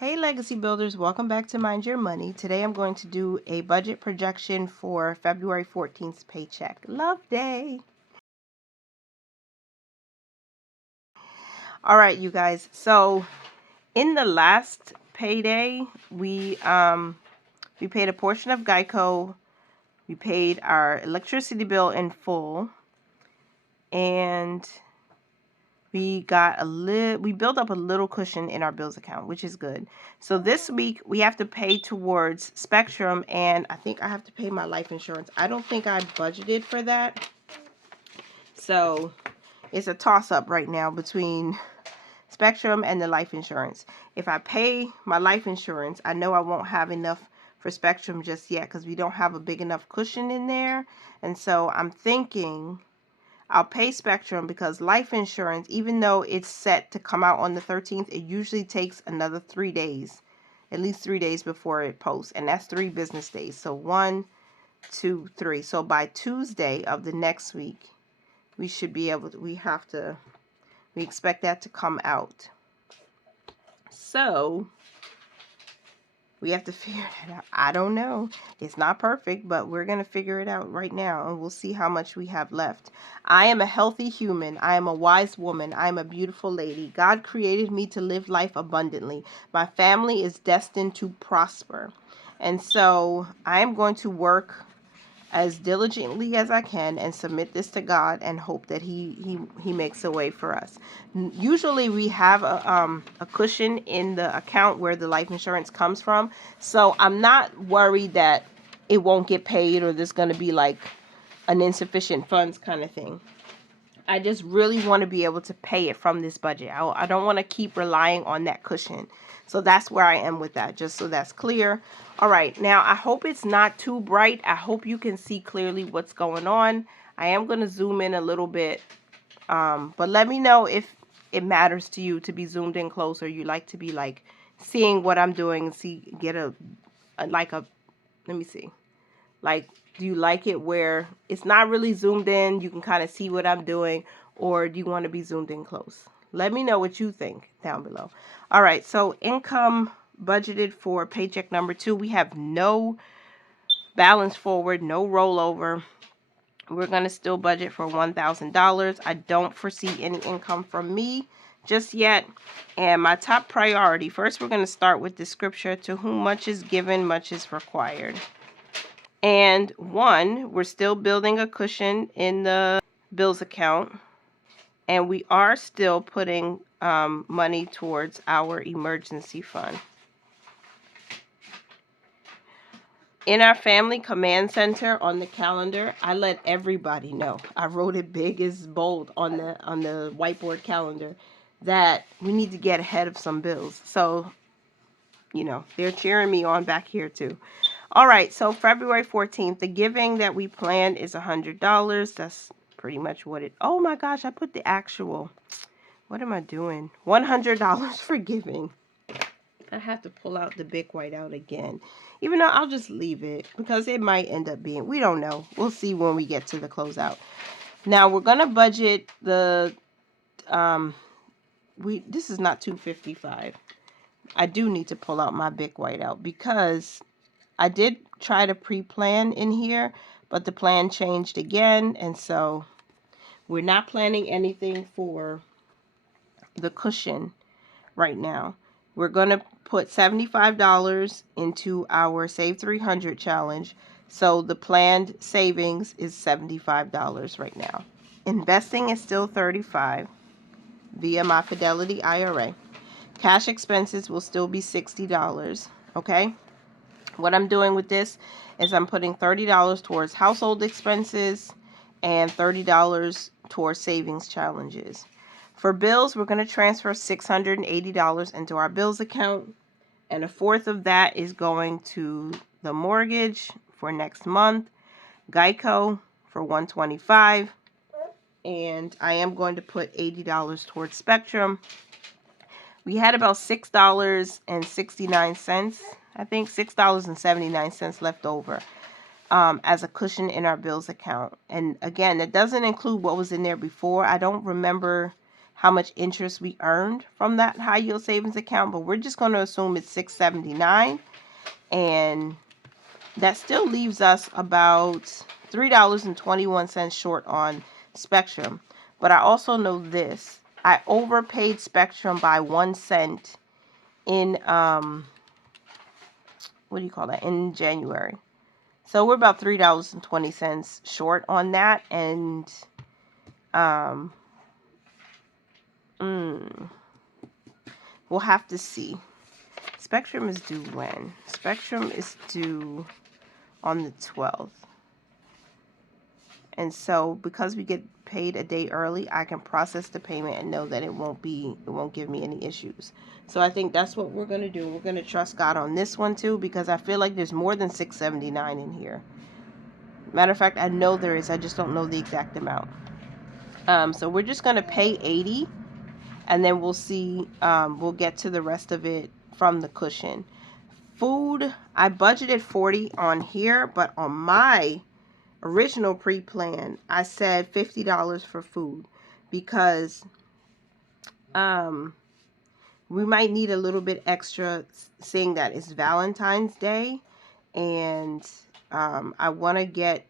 Hey Legacy Builders, welcome back to Mind Your Money. Today I'm going to do a budget projection for February 14th paycheck. Love day. All right, you guys. So in the last payday, we paid a portion of Geico. We paid our electricity bill in full, and we built up a little cushion in our bills account, which is good. So this week we have to pay towards Spectrum, and I think I have to pay my life insurance. I don't think I budgeted for that. So it's a toss-up right now between Spectrum and the life insurance. If I pay my life insurance, I know I won't have enough for Spectrum just yet because we don't have a big enough cushion in there. And so I'm thinking I'll pay Spectrum because life insurance, even though it's set to come out on the 13th, it usually takes another 3 days, at least 3 days before it posts. And that's 3 business days. So 1, 2, 3. So by Tuesday of the next week, we should be able to, we expect that to come out. So we have to figure that out. I don't know. It's not perfect, but we're going to figure it out right now, and we'll see how much we have left. I am a healthy human. I am a wise woman. I am a beautiful lady. God created me to live life abundantly. My family is destined to prosper. And so I am going to work as diligently as I can and submit this to God and hope that he makes a way for us. Usually we have a cushion in the account where the life insurance comes from, so I'm not worried that it won't get paid or there's going to be like an insufficient funds kind of thing. I just really want to be able to pay it from this budget. I don't want to keep relying on that cushion. So that's where I am with that, just so that's clear. All right, now I hope it's not too bright. I hope you can see clearly what's going on. I am going to zoom in a little bit, but let me know if it matters to you to be zoomed in closer. You like to be like seeing what I'm doing and get let me see. Like, do you like it where it's not really zoomed in? You can kind of see what I'm doing, or do you want to be zoomed in close? Let me know what you think down below. All right, so income budgeted for paycheck number 2. We have no balance forward, no rollover. We're going to still budget for $1,000. I don't foresee any income from me just yet. And my top priority, first we're going to start with the scripture, to whom much is given, much is required. And 1, we're still building a cushion in the bills account, and we are still putting money towards our emergency fund. In our family command center on the calendar, I let everybody know. I wrote it big as bold on the whiteboard calendar that we need to get ahead of some bills. So, you know, they're cheering me on back here too. All right, so February 14th, the giving that we planned is $100. That's pretty much what it... Oh my gosh, I put the actual... What am I doing? $100 for giving. I have to pull out the big white out again. Even though I'll just leave it because it might end up being... We don't know. We'll see when we get to the closeout. Now, we're going to budget the... This is not $255. I do need to pull out my big white out because I did try to pre-plan in here, but the plan changed again, and so we're not planning anything for the cushion right now. We're going to put $75 into our Save 300 challenge, so the planned savings is $75 right now. Investing is still $35 via my Fidelity IRA. Cash expenses will still be $60, okay? What I'm doing with this is I'm putting $30 towards household expenses and $30 towards savings challenges. For bills, we're going to transfer $680 into our bills account, and 1/4 of that is going to the mortgage for next month, Geico for $125, and I am going to put $80 towards Spectrum. We had about $6.69, I think $6.79 left over as a cushion in our bills account. And again, it doesn't include what was in there before. I don't remember how much interest we earned from that high yield savings account, but we're just going to assume it's $6.79, and that still leaves us about $3.21 short on Spectrum. But I also know this. I overpaid Spectrum by 1 cent in what do you call that, in January. So we're about $3.20 short on that, and we'll have to see. Spectrum is due when? Spectrum is due on the 12th. And so because we get paid a day early, I can process the payment and know that it won't give me any issues. So I think that's what we're going to do. We're going to trust God on this one too, because I feel like there's more than $6.79 in here. Matter of fact, I know there is. I just don't know the exact amount. So we're just going to pay $80, and then we'll see. We'll get to the rest of it from the cushion. Food, I budgeted $40 on here, but on my original pre-plan, I said $50 for food, because we might need a little bit extra, seeing that it's Valentine's Day, and I want to get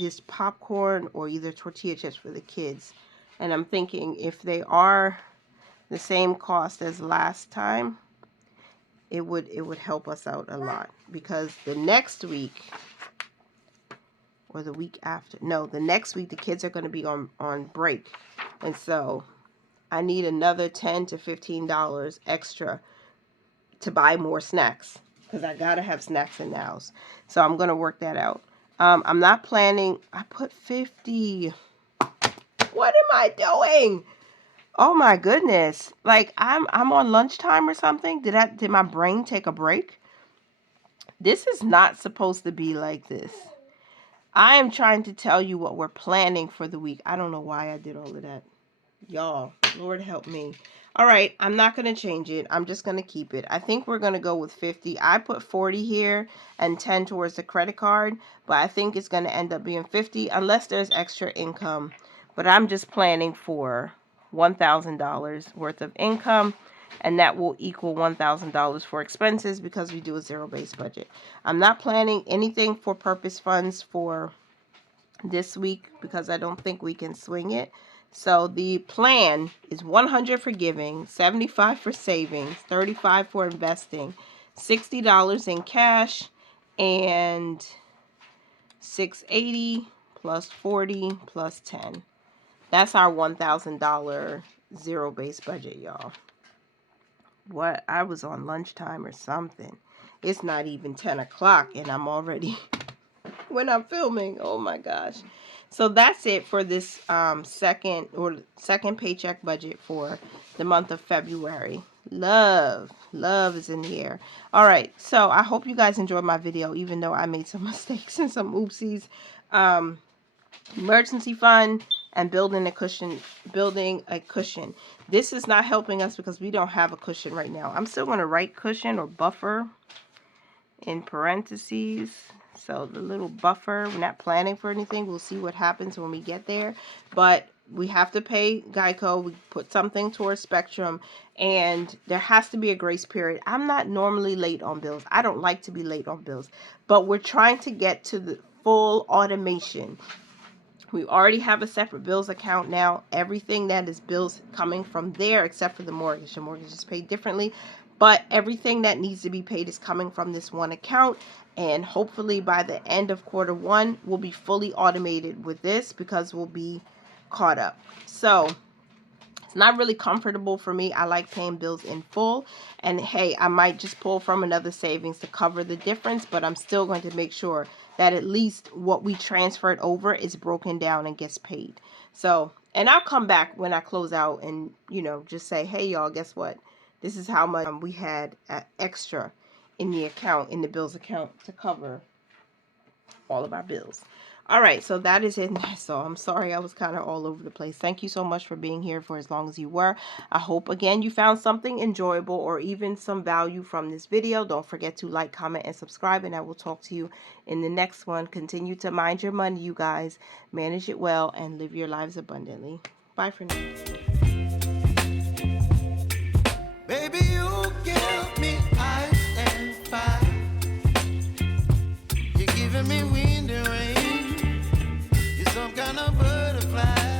this popcorn or either tortilla chips for the kids. And I'm thinking if they are the same cost as last time, it would help us out a lot, because the next week, or the week after, no, the next week, the kids are going to be on break, and so I need another $10 to $15 extra to buy more snacks, because I gotta have snacks in the house. So I'm gonna work that out. I'm not planning. I put 50. What am I doing? Oh my goodness! Like I'm on lunchtime or something. Did my brain take a break? This is not supposed to be like this. I am trying to tell you what we're planning for the week. I don't know why I did all of that. Y'all, Lord help me. All right, I'm not going to change it. I'm just going to keep it. I think we're going to go with 50. I put 40 here and 10 towards the credit card, but I think it's going to end up being 50 unless there's extra income. But I'm just planning for $1,000 worth of income, and that will equal $1,000 for expenses because we do a zero-based budget. I'm not planning anything for purpose funds for this week because I don't think we can swing it. So the plan is 100 for giving, 75 for savings, 35 for investing, $60 in cash, and 680 plus 40 plus 10. That's our $1,000 zero-based budget, y'all. What? I was on lunchtime or something. It's not even 10 o'clock and I'm already when I'm filming. Oh my gosh. So that's it for this second paycheck budget for the month of February. Love is in the air. All right, so I hope you guys enjoyed my video, even though I made some mistakes and some oopsies. Emergency fund and building a cushion. This is not helping us because we don't have a cushion right now. I'm still going to write cushion or buffer in parentheses. So the little buffer, we're not planning for anything. We'll see what happens when we get there. But we have to pay Geico. We put something towards Spectrum. And there has to be a grace period. I'm not normally late on bills. I don't like to be late on bills. But we're trying to get to the full automation. We already have a separate bills account now. Everything that is bills coming from there, except for the mortgage. The mortgage is paid differently. But everything that needs to be paid is coming from this one account. And hopefully by the end of Q1, we'll be fully automated with this because we'll be caught up. So it's not really comfortable for me. I like paying bills in full. And hey, I might just pull from another savings to cover the difference. But I'm still going to make sure that at least what we transferred over is broken down and gets paid. So, and I'll come back when I close out and, just say, hey, y'all, guess what? This is how much we had extra in the account, in the bills account, to cover all of our bills. All right, so that is it. So I'm sorry I was kind of all over the place. Thank you so much for being here for as long as you were. I hope, again, you found something enjoyable or even some value from this video. Don't forget to like, comment, and subscribe, and I will talk to you in the next one. Continue to mind your money, you guys. Manage it well and live your lives abundantly. Bye for now. me wind and rain. You're some kind of butterfly.